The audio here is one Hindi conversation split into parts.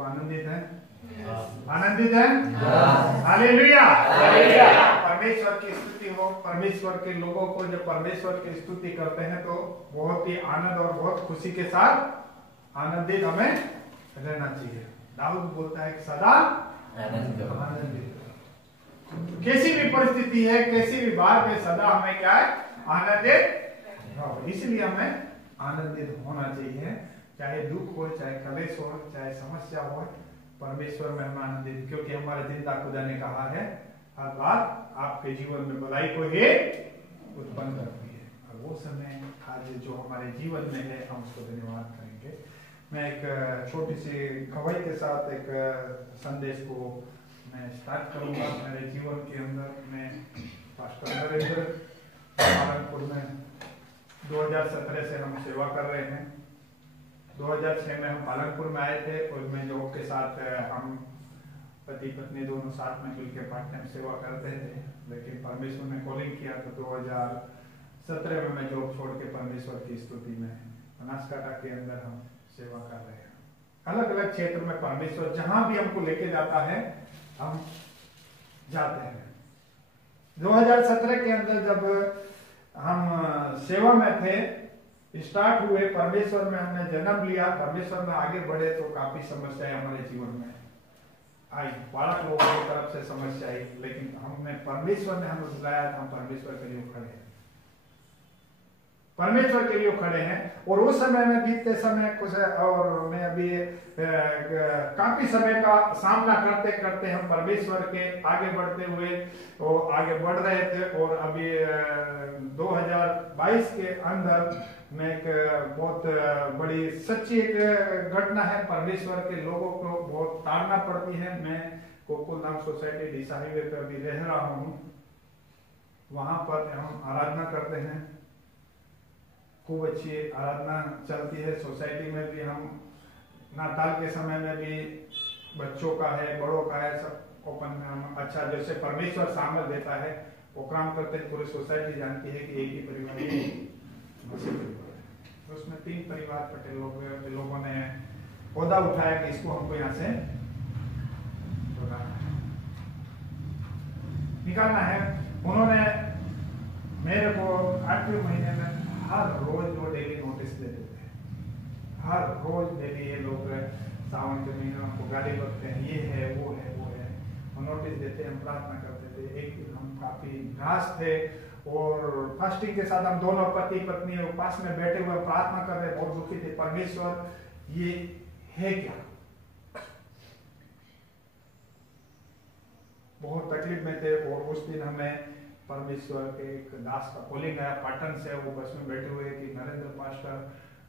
सब आनंदित हैं? आनंदित हैं? हालेलुया। परमेश्वर की स्तुति हो। परमेश्वर के लोगों को जब परमेश्वर की स्तुति करते हैं तो बहुत ही आनंद और बहुत खुशी के साथ आनंदित हमें रहना चाहिए। दाऊद बोलता है कि सदा आनंदित। कैसी भी परिस्थिति है, कैसी भी बात है, सदा हमें क्या है? आनंदित रहो। इसलिए हमें आनंदित होना चाहिए, चाहे दुख हो, चाहे कलेश हो, चाहे समस्या हो, परमेश्वर में हम आनंदित, क्योंकि हमारे जिंदा खुदा ने कहा है हर बात आपके जीवन में भलाई को ही उत्पन्न करती है। और वो समय आज जो हमारे जीवन में है हम उसको धन्यवाद करेंगे। मैं एक छोटी सी खबर के साथ एक संदेश को मैं स्टार्ट करूंगा। मेरे जीवन के अंदर मैं पास्टर नरेंद्र पालनपुर में 2017 से हम सेवा कर रहे हैं। 2006 में हम पालनपुर में आए थे और मैं जॉब के साथ हम पति पत्नी दोनों साथ में मिलकर पार्ट टाइम सेवा करते थे। लेकिन परमेश्वर ने कॉलिंग किया तो 2017 में मैं जॉब छोड़ के परमेश्वर की स्तुति में बनासकांठा के अंदर हम सेवा कर रहे हैं। अलग अलग क्षेत्र में परमेश्वर जहां भी हमको लेके जाता है हम जाते हैं। 2017 के अंदर जब हम सेवा में थे, स्टार्ट हुए, परमेश्वर में हमने जन्म लिया, परमेश्वर में आगे बढ़े तो काफी समस्याएं हमारे जीवन में आई। बालक लोगों की तरफ से समस्या आई, लेकिन हमने परमेश्वर ने हमें बुलाया, हम परमेश्वर के लिए खड़े हैं, परमेश्वर के लिए खड़े हैं। और उस समय में बीतते समय कुछ, और मैं अभी काफी समय का सामना करते करते हम परमेश्वर के आगे बढ़ते हुए और आगे बढ़ रहे थे। और अभी 2022 के अंदर में एक बहुत बड़ी सच्ची एक घटना है। परमेश्वर के लोगों को बहुत ताड़ना पड़ती है। मैं गोकुल धाम सोसाइटी डीसा हाईवे पे अभी रह रहा हूँ। वहां पर हम आराधना करते हैं, खूब अच्छी आराधना चलती है। सोसाइटी में भी हम नाताल के समय में भी बच्चों का है, बड़ों का है, सब ओपन में हम अच्छा जैसे परमेश्वर सामर्थ देता है वो काम करते हैं। पूरी सोसाइटी जानती है कि एक ही परिवार है, मसीह परिवार है। तो उसमें 3 परिवार पटेल लोगों ने पौधा उठाया कि इसको हमको यहाँ से निकालना है। उन्होंने मेरे को 8वें महीने में हर रोज वो डेली नोटिस देते थे। हर रोज डेली ये लोग सावन के महीने में गाली बकते हैं, ये है वो है वो है, नोटिस देते, हम प्रार्थना करते थे। एक दिन हम काफी निराश थे और फास्टिंग के साथ हम दोनों पति पत्नी पास में बैठे हुए प्रार्थना कर रहे, बहुत दुखी थे। परमेश्वर ये है क्या? बहुत तकलीफ में थे। और उस दिन हमें परमेश्वर के एक दास का कॉलिंग आया पाटन से। वो बस में बैठे हुए कि नरेंद्र पास्टर,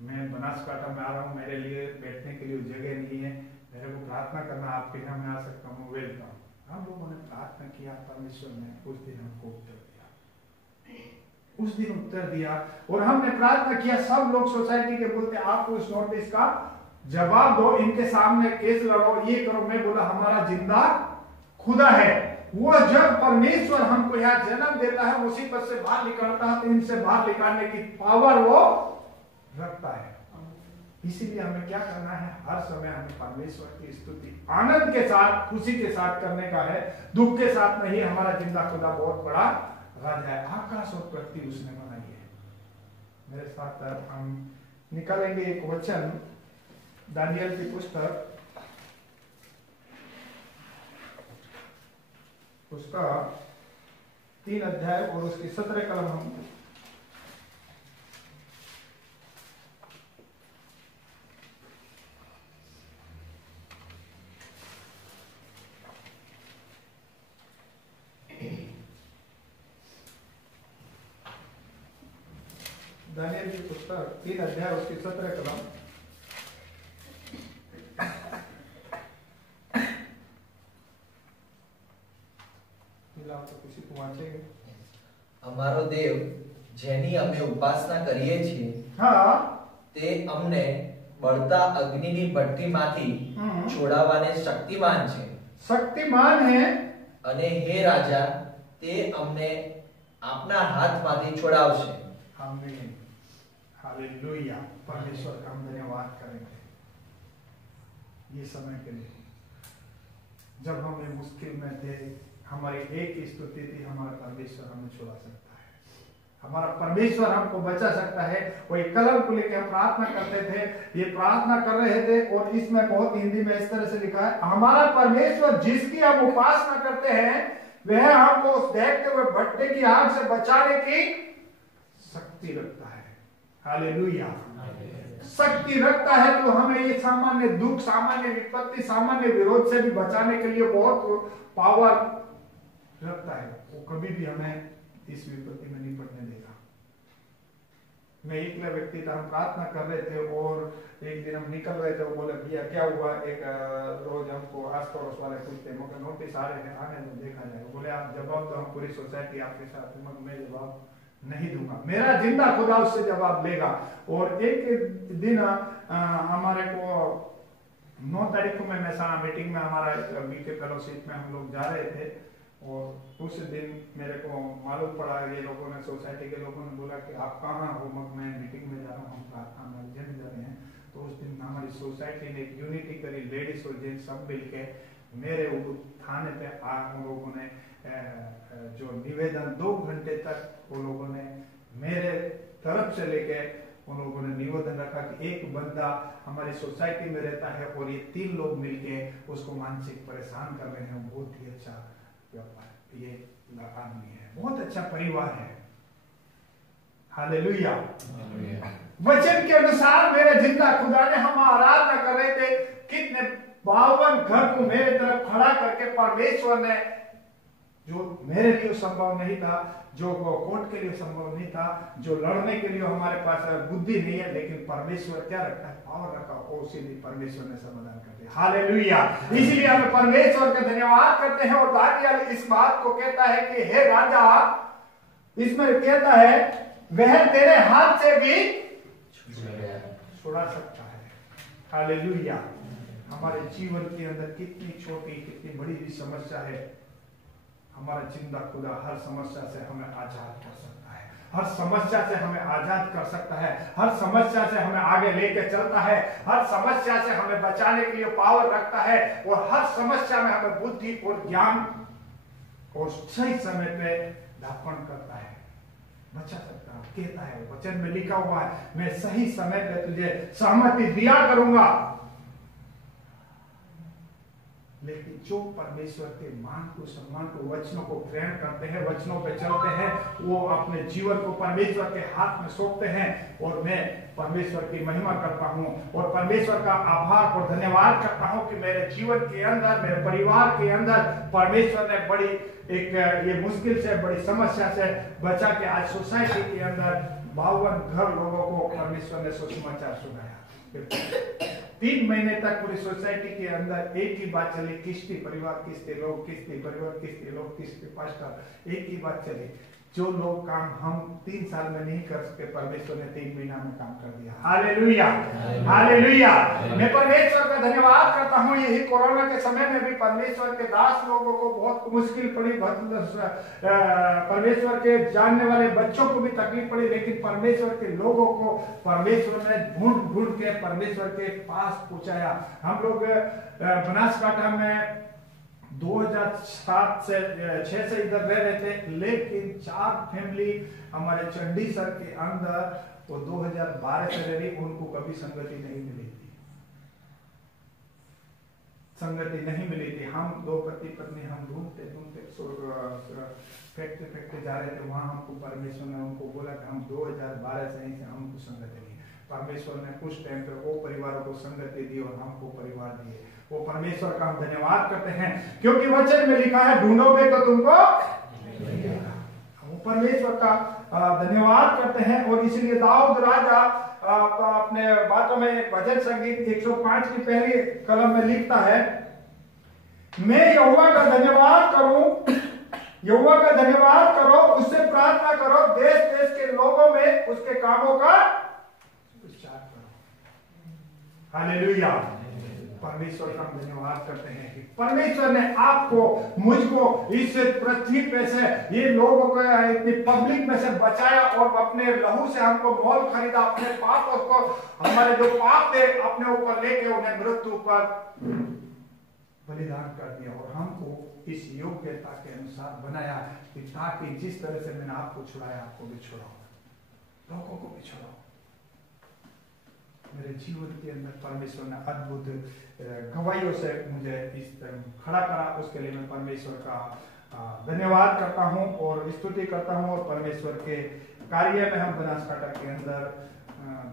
मैं बनासकांठा में आ रहा हूँ, मेरे लिए बैठने के लिए जगह नहीं है, मेरे को प्रार्थना करना, आपके यहाँ में आ सकता हूँ, वेलकम। हम लोगों ने प्रार्थना किया, परमेश्वर ने उस दिन हमको उत्तर दिया, उस दिन उत्तर दिया। और हमने प्रार्थना किया, सब लोग सोसाइटी के बोलते आप उस नोटिस का जवाब दो, इनके सामने केस लड़ो, ये करो। मैं बोला हमारा जिंदा खुदा है, वो जब परमेश्वर हमको यहाँ जन्म देता है, मुसीबत से बाहर निकालता है, तो इनसे बाहर निकालने की पावर वो रखता है। इसीलिए हमें क्या करना है? हर समय हमें परमेश्वर की स्तुति आनंद के साथ, खुशी के साथ करने का है, दुख के साथ नहीं। हमारा जिंदा खुदा बहुत बड़ा राजा है, आकाश और पृथ्वी उसने बनाई है। मेरे साथ हम निकालेंगे एक वचन, दानियल की पुस्तक, उसका 3 अध्याय और उसकी 17 कलम हम दानियल की पुस्तक 3 अध्याय उसकी 17 कलम। અમારો દેવ જેની અમે ઉપાસના કરીએ છીએ તે અમને બળતા અગ્નિની ભઠ્ઠીમાંથી છોડાવવાને શક્તિમાન છે, શક્તિમાન है। અને હે રાજા તે અમને આપના હાથમાંથી છોડાવશે। आमीन, हालेलुया। परमेश्वर का हम धन्यवाद करेंगे। ये समय के लिए जब हम ये मुश्किल में थे, हमारी एक ही स्तुति थी, हमारा परमेश्वर हमें छुड़ा सकता है, हमारा परमेश्वर हमको बचा सकता है। वही कलम को लेकर हम प्रार्थना करते थे, ये प्रार्थना कर रहे थे, और इसमें बहुत हिंदी में इस तरह से लिखा है, हमारा परमेश्वर जिसकी हम उपासना करते हैं वह हमको उस देखते हुए भट्टे की आग से बचाने की शक्ति रखता है। हालेलुया, शक्ति रखता है। तो हमें ये सामान्य दुख, सामान्य विपत्ति, सामान्य विरोध से भी बचाने के लिए बहुत पावर रखता है। वो कभी भी हमें इस विपत्ति में नहीं पड़ने देगा। मैं एक व्यक्ति था, हम प्रार्थना कर रहे थे और एक दिन हम निकल रहे थे, वो बोले भैया क्या हुआ, एक रोज हमको आस पड़ोस वाले पूछते, मगर नोटिस आ रहे हैं, आने में देखा जाए। बोले आप जवाब दो, हम पूरी सोसाइटी आपके साथ, मगर मैं जवाब नहीं दूंगा, मेरा जिंदा खुदा उससे जवाब लेगा। और एक दिन हमारे को 9 तारीख को मैं मेहसाणा मीटिंग में, हमारा बीके फेलोशिप में हम लोग जा रहे थे, और उस दिन मेरे को मालूम पड़ा, ये लोगों ने, सोसाइटी के लोगों ने बोला कि आप कहाँ हो, मैं मीटिंग में जा रहा हूँ, हम प्रार्थना में अर्जेंट जा रहे हैं। तो उस दिन हमारी सोसाइटी ने एक यूनिटी करी, लेडीज और जेंट्स सब मिलके मेरे थाने पे उन लोगों ने जो निवेदन 2 घंटे तक वो लोगों ने मेरे तरफ से लेके उन लोगों ने निवेदन रखा कि एक बंदा हमारी सोसाइटी में रहता है और ये 3 लोग मिलके उसको मानसिक परेशान कर रहे हैं। बहुत ही अच्छा ये आदमी है, बहुत अच्छा परिवार है। हालेलुया, वचन के अनुसार मेरे जिंदा खुदा ने, हम आराधना कर रहे थे, कितने 52 घर को मेरे तरफ खड़ा करके परमेश्वर ने, जो मेरे लिए संभव नहीं था, जो कोर्ट के लिए संभव नहीं था, जो लड़ने के लिए हमारे पास बुद्धि नहीं है, लेकिन परमेश्वर क्या रखता है, पावर रखा, और उसी लिए परमेश्वर ने समाधान कर दिया। हालेलुया, इसीलिए हम परमेश्वर का धन्यवाद करते हैं। और दानियल इस बात को कहता है कि हे राजा, इसमें कहता है वह तेरे हाथ से भी छुड़ा सकता है। हालेलुया, हमारे जीवन के अंदर कितनी छोटी कितनी बड़ी भी समस्या है, हमारा जिंदा खुदा हर समस्या से हमें आजाद कर सकता है, हर समस्या से हमें आजाद कर सकता है, हर समस्या से हमें आगे लेके चलता है, हर समस्या से हमें बचाने के लिए पावर रखता है, और हर समस्या में हमें बुद्धि और ज्ञान और सही समय पे दापण करता है, बचा सकता है। कहता है, वचन में लिखा हुआ है, मैं सही समय पे तुझे सहमति दिया करूंगा। लेकिन जो परमेश्वर के मान को, सम्मान को, वचनों को ग्रहण करते हैं, वचनों पे चलते हैं, वो अपने जीवन को परमेश्वर के हाथ में सौंपते हैं। और मैं परमेश्वर की महिमा करता हूँ और परमेश्वर का आभार और धन्यवाद करता हूँ कि मेरे जीवन के अंदर, मेरे परिवार के अंदर परमेश्वर ने बड़ी एक ये मुश्किल से, बड़ी समस्या से बचा के आज सोसाइटी के अंदर 52 घर लोगों को परमेश्वर ने सुसमाचार सुनाया। 3 महीने तक पूरी सोसाइटी के अंदर एक ही बात चली, किस्ती परिवार, किस्ती लोग, किस्ती परिवार, किस्ती लोग, किस्ती पास्टर, एक ही बात चली। जो लोग काम हम 3 साल में नहीं कर सके, परमेश्वर ने 3 महीना में काम कर दिया। हालेलुया, हालेलुया, मैं परमेश्वर का धन्यवाद करता हूँ। यही कोरोना के समय में भी परमेश्वर के दास लोगों को बहुत मुश्किल पड़ी, परमेश्वर के जानने वाले बच्चों को भी तकलीफ पड़ी, लेकिन परमेश्वर के लोगों को परमेश्वर ने ढूंढ ढूंढ के परमेश्वर के पास पहुंचाया। हम लोग बनासकांठा में 2007 से 6 से इधर रह रहे थे, लेकिन 4 फैमिली हमारे चंडीसर के अंदर वो 2012 से रह रही, उनको कभी संगति नहीं मिली थी, संगति नहीं मिली थी। हम 2 पति पत्नी हम ढूंढते ढूंढते फेंकते जा रहे थे, वहां हमको परमेश्वर ने उनको बोला कि हम 2012 से ही से हमको संगति दी। परमेश्वर ने कुछ टाइम पे वो परिवारों को संगति दी और हमको परिवार दिए। वो परमेश्वर का हम धन्यवाद करते हैं, क्योंकि वचन में लिखा है ढूंढोगे तो तुमको मिलेगा। हम परमेश्वर का धन्यवाद करते हैं। और इसलिए दाऊद राजा अपने बातों में एक भजन संगीत 105 की पहली कलम में लिखता है, मैं यहोवा का धन्यवाद करूं, यहोवा का धन्यवाद करो, उससे प्रार्थना करो, देश देश के लोगों में उसके कामों का प्रचार करो। हालेलुया, परमेश्वर का हम धन्यवाद करते हैं कि परमेश्वर ने आपको, मुझको इस पृथ्वी पे से, ये लोगों को इतनी पब्लिक में से बचाया और अपने लहू से हमको मोल खरीदा, अपने पापों को, हमारे जो पाप थे अपने ऊपर लेके उन्हें मृत्यु पर बलिदान कर दिया और हमको इस योग्यता के अनुसार बनाया कि ताकि जिस तरह से मैंने आपको छुड़ाया आपको भी छुड़ाओ, लोगों को भी छुड़ाओ। मेरे जीवन के अंदर परमेश्वर ने अद्भुत गवाहियों से मुझे इस तरह खड़ा करा, उसके लिए मैं परमेश्वर का धन्यवाद करता हूं और स्तुति करता हूं। और परमेश्वर के कार्य में हम बनासकांठा के अंदर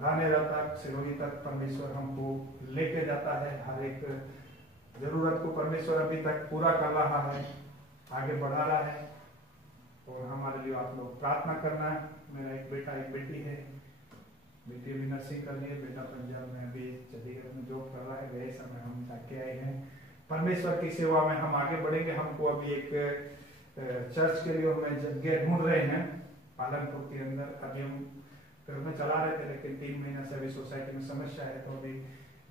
धानेरा तक, सिरोही तक परमेश्वर हमको लेके जाता है। हर एक जरूरत को परमेश्वर अभी तक पूरा कर रहा है, आगे बढ़ा रहा है और हमारे लिए आप लोग प्रार्थना करना है। मेरा एक बेटा एक बेटी है, बेटी भी नर्सिंग कर रही है, बेटा पंजाब में अभी चंडीगढ़ में जॉब कर रहा है। गए समय हम जाके आए हैं। परमेश्वर की सेवा में हम आगे बढ़ेंगे। हमको अभी एक चर्च के लिए हमें जगह ढूंढ रहे हैं पालनपुर के अंदर। अभी हम घर में चला रहे थे लेकिन 3 महीना से अभी सोसाइटी में समस्या है, तो अभी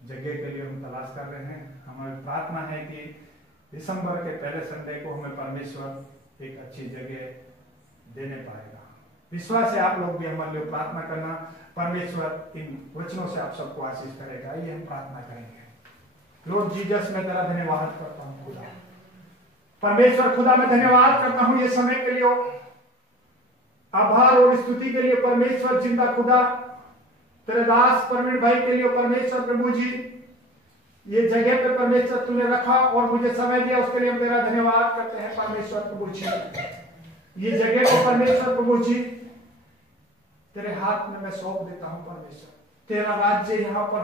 जगह के लिए हम तलाश कर रहे हैं। हमारी प्रार्थना है कि दिसंबर के पहले संडे को हमें परमेश्वर एक अच्छी जगह देने पाएगा। विश्वास है आप लोग भी हमारे लिए प्रार्थना करना। परमेश्वर इन वचनों से आप सबको आशीष करेगा। ये हम प्रार्थना करेंगे। लॉर्ड जीसस, मैं तेरा धन्यवाद करता हूँ खुदा। परमेश्वर खुदा मैं धन्यवाद करता हूँ ये समय के लिए, आभार और स्तुति के लिए परमेश्वर जिंदा खुदा। तेरे दास प्रवीण भाई के लिए परमेश्वर प्रभु जी, ये जगह पे परमेश्वर तूने रखा और मुझे समय दिया, उसके लिए हम तेरा धन्यवाद करते हैं परमेश्वर प्रभु जी। ये जगह को परमेश्वर प्रभु जी तेरे हाथ में मैं सौंप देता हूं परमेश्वर। तेरा राज्य यहाँ पर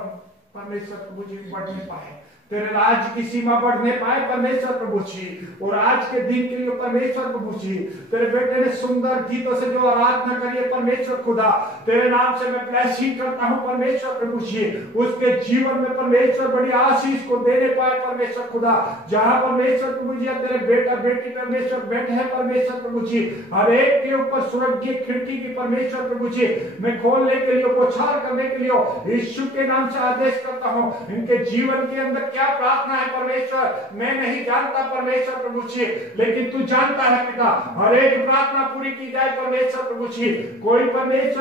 परमेश्वर प्रभु जी बढ़ने पाए, तेरे राज्य की सीमा बढ़ने पाए परमेश्वर प्रभु जी। और आज के दिन के लिए परमेश्वर प्रभु जी, तेरे बेटे ने सुंदर गीतों से जो आराधना करी है परमेश्वर खुदा, तेरे नाम से मैं ब्लेसिंग करता हूं परमेश्वर प्रभु जी। उसके जीवन में परमेश्वर बड़ी आशीष को देने पाए परमेश्वर खुदा। जहां परमेश्वर प्रभु जी तेरे बेटा बेटी परमेश्वर बैठे हैं परमेश्वर प्रभु जी, हर एक के ऊपर स्वर्गीय खिड़की की परमेश्वर प्रभु जी मैं खोलने के लिए, बौछार करने के लिए यीशु के नाम से आदेश करता हूं। इनके जीवन के अंदर क्या प्रार्थना है परमेश्वर मैं नहीं जानता परमेश्वर प्रभु जी, लेकिन तू जानता है पिता। हर एक प्रार्थना पूरी की जाए परमेश्वर प्रभु जी। कोई परमेश्वर